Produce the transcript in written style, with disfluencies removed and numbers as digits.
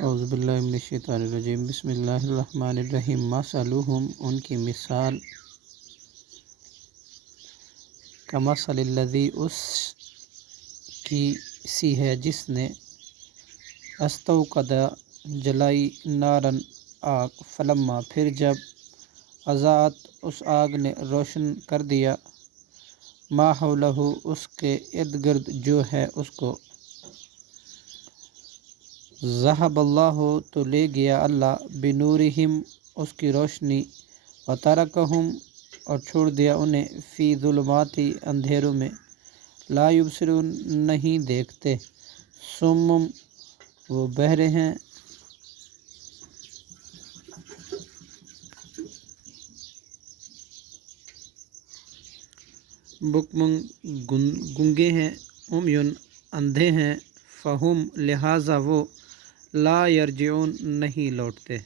اعوذ باللہ من الشیطان الرجیم، بسم اللہ الرحمن الرحیم۔ مثلہم، ان کی مثال، کمثل الذی، اس کی سی ہے جس نے استوقد، جلائی، نارن، آگ، فلما، پھر جب اضاءت، اس آگ نے روشن کر دیا، ما حولہ، اس کے ارد گرد جو ہے اس کو، ذہب اللہ، تو لے گیا اللہ، بنورہم، اس کی روشنی، وترکہم، اور چھوڑ دیا انہیں، فی ظلمات، اندھیروں میں، لا یبصرون، نہیں دیکھتے، صم، وہ بہرے ہیں، بکم، گنگے ہیں، عمیٌ، اندھے ہیں، فہم، لہذا وہ، لا یرجعون، نہیں لوٹتے۔